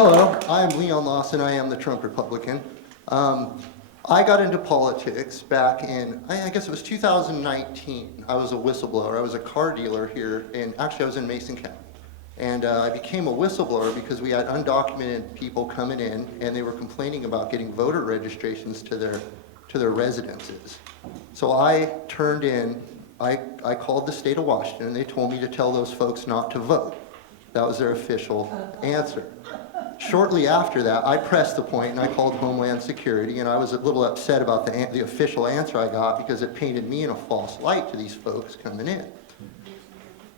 Hello, I'm Lawson. I am the Trump Republican. I got into politics back in, I guess it was 2019. I was a whistleblower. I was a car dealer here, and actually I was in Mason County. And I became a whistleblower because we had undocumented people coming in, and they were complaining about getting voter registrations to their residences. So I turned in, I called the state of Washington, and they told me to tell those folks not to vote. That was their official answer. Shortly after that, I pressed the point and I called Homeland Security, and I was a little upset about the official answer I got because it painted me in a false light to these folks coming in.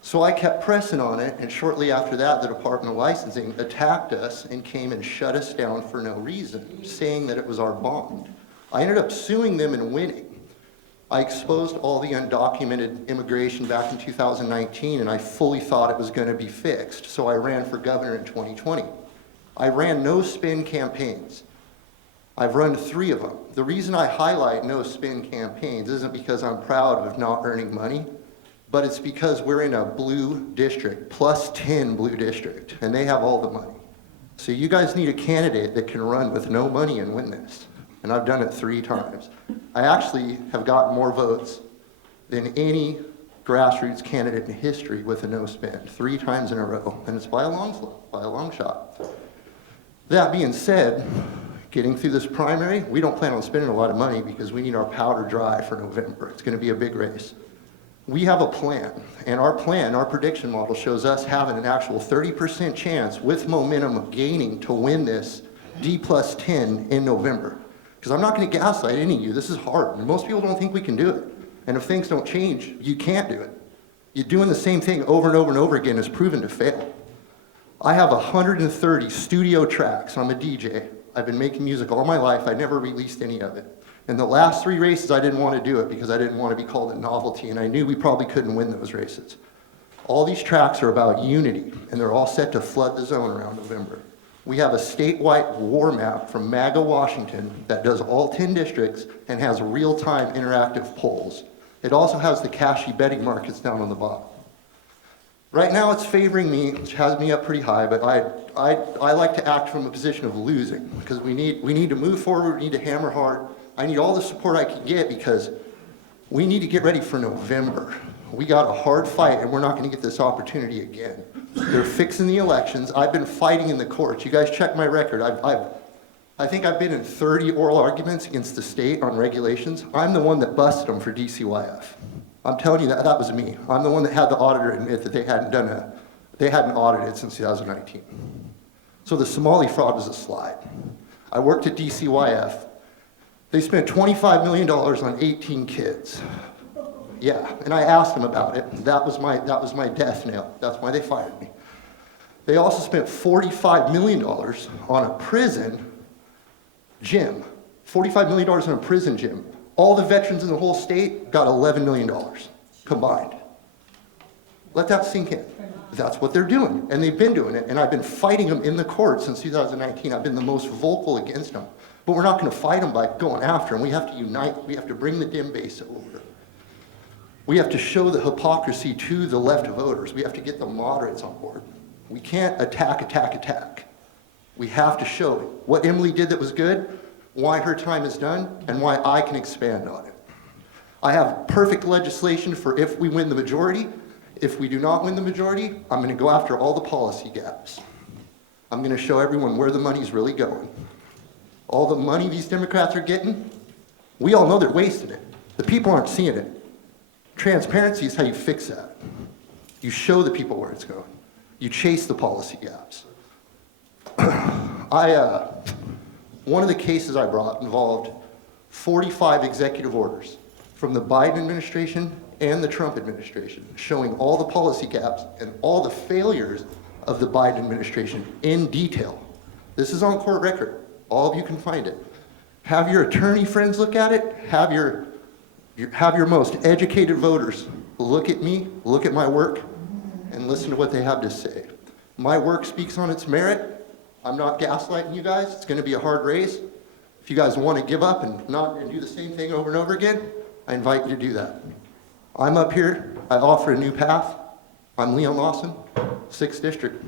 So I kept pressing on it, and shortly after that, the Department of Licensing attacked us and came and shut us down for no reason, saying that it was our bond. I ended up suing them and winning. I exposed all the undocumented immigration back in 2019, and I fully thought it was going to be fixed, so I ran for governor in 2020. I ran no-spin campaigns. I've run 3 of them. The reason I highlight no-spin campaigns isn't because I'm proud of not earning money, but it's because we're in a blue district, +10 blue district, and they have all the money. So you guys need a candidate that can run with no money and win this. And I've done it 3 times. I actually have gotten more votes than any grassroots candidate in history with a no-spin, 3 times in a row, and it's by a long shot. That being said, getting through this primary, we don't plan on spending a lot of money because we need our powder dry for November. It's going to be a big race. We have a plan, and our plan, our prediction model shows us having an actual 30% chance with momentum of gaining to win this D+10 in November. Because I'm not going to gaslight any of you. This is hard, and most people don't think we can do it. And if things don't change, you can't do it. You're doing the same thing over and over and over again is proven to fail. I have 130 studio tracks. I'm a DJ. I've been making music all my life. I never released any of it. In the last 3 races, I didn't want to do it because I didn't want to be called a novelty, and I knew we probably couldn't win those races. All these tracks are about unity, and they're all set to flood the zone around November. We have a statewide war map from MAGA Washington that does all 10 districts and has real-time interactive polls. It also has the cashy betting markets down on the bottom. Right now it's favoring me, which has me up pretty high, but I like to act from a position of losing because we need to move forward, we need to hammer hard. I need all the support I can get because we need to get ready for November. We got a hard fight and we're not going to get this opportunity again. They're fixing the elections. I've been fighting in the courts. You guys check my record. I think I've been in 30 oral arguments against the state on regulations. I'm the one that busted them for DCYF. I'm telling you that was me. I'm the one that had the auditor admit that they hadn't audited since 2019. So the Somali fraud was a slide. I worked at DCYF. They spent $25 million on 18 kids. Yeah, and I asked them about it. That was my death knell. That's why they fired me. They also spent $45 million on a prison gym. $45 million on a prison gym. All the veterans in the whole state got $11 million combined. Let that sink in. That's what they're doing, and they've been doing it, and I've been fighting them in the court since 2019. I've been the most vocal against them. But we're not going to fight them by going after them. We have to unite. We have to bring the dim base over. We have to show the hypocrisy to the left voters. We have to get the moderates on board. We can't attack. We have to show what Emily did that was good, why her time is done, and why I can expand on it. I have perfect legislation for if we win the majority. If we do not win the majority, I'm going to go after all the policy gaps. I'm going to show everyone where the money's really going. All the money these Democrats are getting, we all know they're wasting it. The people aren't seeing it. Transparency is how you fix that. You show the people where it's going. You chase the policy gaps. One of the cases I brought involved 45 executive orders from the Biden administration and the Trump administration, showing all the policy gaps and all the failures of the Biden administration in detail. This is on court record. All of you can find it. Have your attorney friends look at it. Have your most educated voters look at me, look at my work, and listen to what they have to say. My work speaks on its merit. I'm not gaslighting you guys. It's going to be a hard race. If you guys want to give up and do the same thing over and over again, I invite you to do that. I'm up here. I offer a new path. I'm Lawson, 6th District.